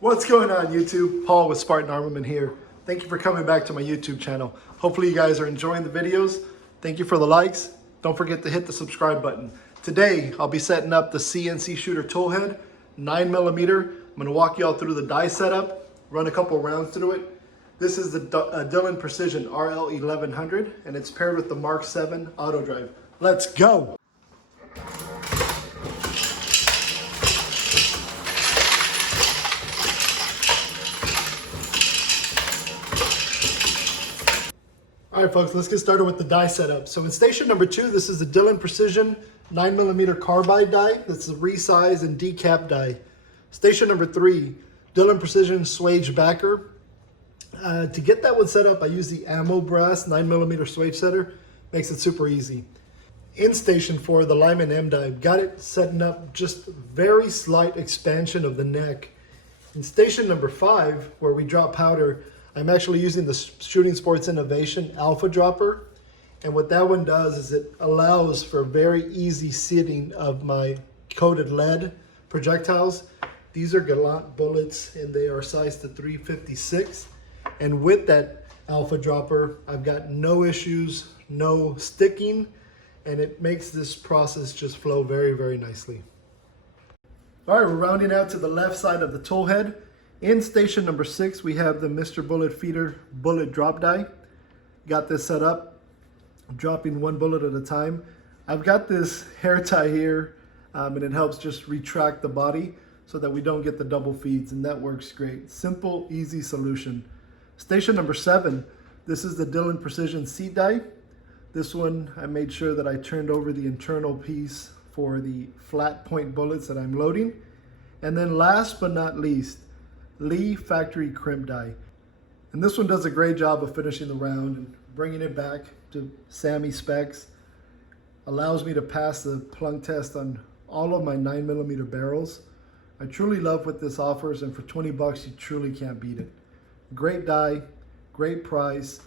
What's going on YouTube? Paul with Spartan.Armament here. Thank you for coming back to my YouTube channel. Hopefully you guys are enjoying the videos. Thank you for the likes. Don't forget to hit the subscribe button. Today I'll be setting up the CNC Shooter Toolhead 9mm. I'm going to walk you all through the die setup, run a couple rounds through it. This is the Dillon Precision RL1100 and it's paired with the Mark7 AutoDrive. Let's go! All right, folks, let's get started with the die setup. So in station number 2, this is the Dillon Precision 9mm carbide die. That's the resize and decap die. Station number 3, Dillon Precision swage backer. To get that one set up, I use the Ammo Brass 9mm swage setter. Makes it super easy. In station 4, the Lyman M die. Got it setting up just very slight expansion of the neck. In station number 5, where we drop powder, I'm actually using the Shooting Sports Innovation Alpha Dropper. And what that one does is it allows for very easy seating of my coated lead projectiles. These are Gallant bullets and they are sized to 356. And with that Alpha Dropper, I've got no issues, no sticking, and it makes this process just flow very, very nicely. All right, we're rounding out to the left side of the tool head. In station number 6, we have the Mr. Bullet Feeder bullet drop die. Got this set up, dropping one bullet at a time. I've got this hair tie here, and it helps just retract the body so that we don't get the double feeds, and that works great. Simple, easy solution. Station number 7, this is the Dillon Precision seat die. This one, I made sure that I turned over the internal piece for the flat point bullets that I'm loading. And then last but not least, Lee factory crimp die. And this one does a great job of finishing the round and bringing it back to SAMI specs. Allows me to pass the plug test on all of my 9mm barrels. I truly love what this offers, and for 20 bucks, you truly can't beat it. Great die, great price.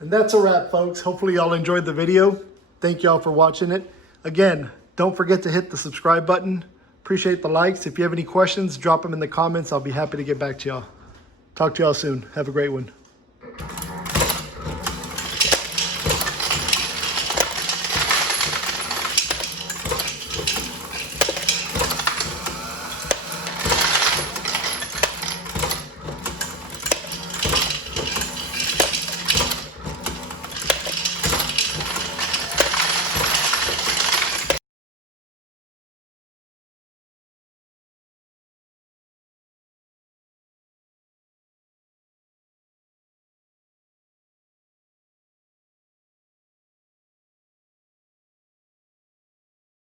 And that's a wrap, folks. Hopefully y'all enjoyed the video. Thank y'all for watching it. Again, don't forget to hit the subscribe button. Appreciate the likes. If you have any questions, drop them in the comments. I'll be happy to get back to y'all. Talk to y'all soon. Have a great one.